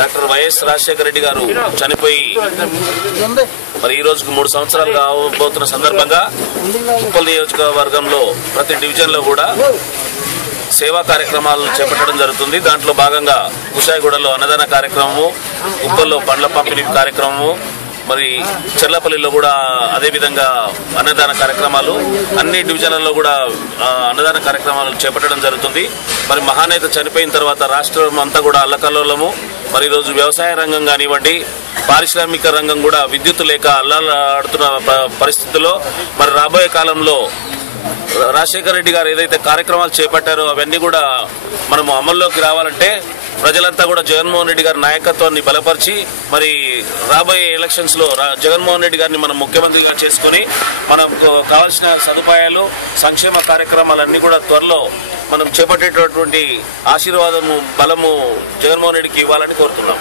Doctor YS Rajasekhara Reddy గారు చనిపోయి మరి ఈ రోజుకు 3 సంవత్సరాలు కాబోతున్న సందర్భంగా ఉప్పల్ నియోజకవర్గంలో ప్రతి డివిజన్ లో కూడా సేవా కార్యక్రమాలు చేపట్టడం జరుగుతుంది. దాంట్లో భాగంగా కుషాయిగూడలో అన్నదాన కార్యక్రమము, ఉప్పల్లో పండ్ల పంపిణీ కార్యక్రమము, మరి చెర్లపల్లిలో కూడా అదేవిధంగా అన్నదాన కార్యక్రమాలు, అన్ని డివిజన్లలో కూడా అన్నదాన కార్యక్రమాలు చేపట్టడం జరుగుతుంది. మరి మహానేత చనిపోయిన తర్వాత రాష్ట్రం అంతా కూడా అల్లకల్లోలము. మరి ఈరోజు వ్యవసాయ రంగం కానివ్వండి, పారిశ్రామిక రంగం కూడా విద్యుత్ లేక అల్లాడుతున్న పరిస్థితుల్లో మరి రాబోయే కాలంలో రాజశేఖర రెడ్డి గారు ఏదైతే కార్యక్రమాలు చేపట్టారో అవన్నీ కూడా మనము అమల్లోకి రావాలంటే ప్రజలంతా కూడా జగన్మోహన్ రెడ్డి గారి నాయకత్వాన్ని బలపరిచి మరి రాబోయే ఎలక్షన్స్ లో జగన్మోహన్ రెడ్డి గారిని మనం ముఖ్యమంత్రిగా చేసుకుని మనకు కావాల్సిన సదుపాయాలు, సంక్షేమ కార్యక్రమాలన్నీ కూడా త్వరలో మనం చేపట్టేటటువంటి ఆశీర్వాదము, బలము జగన్మోహన్ రెడ్డికి ఇవ్వాలని కోరుతున్నాం.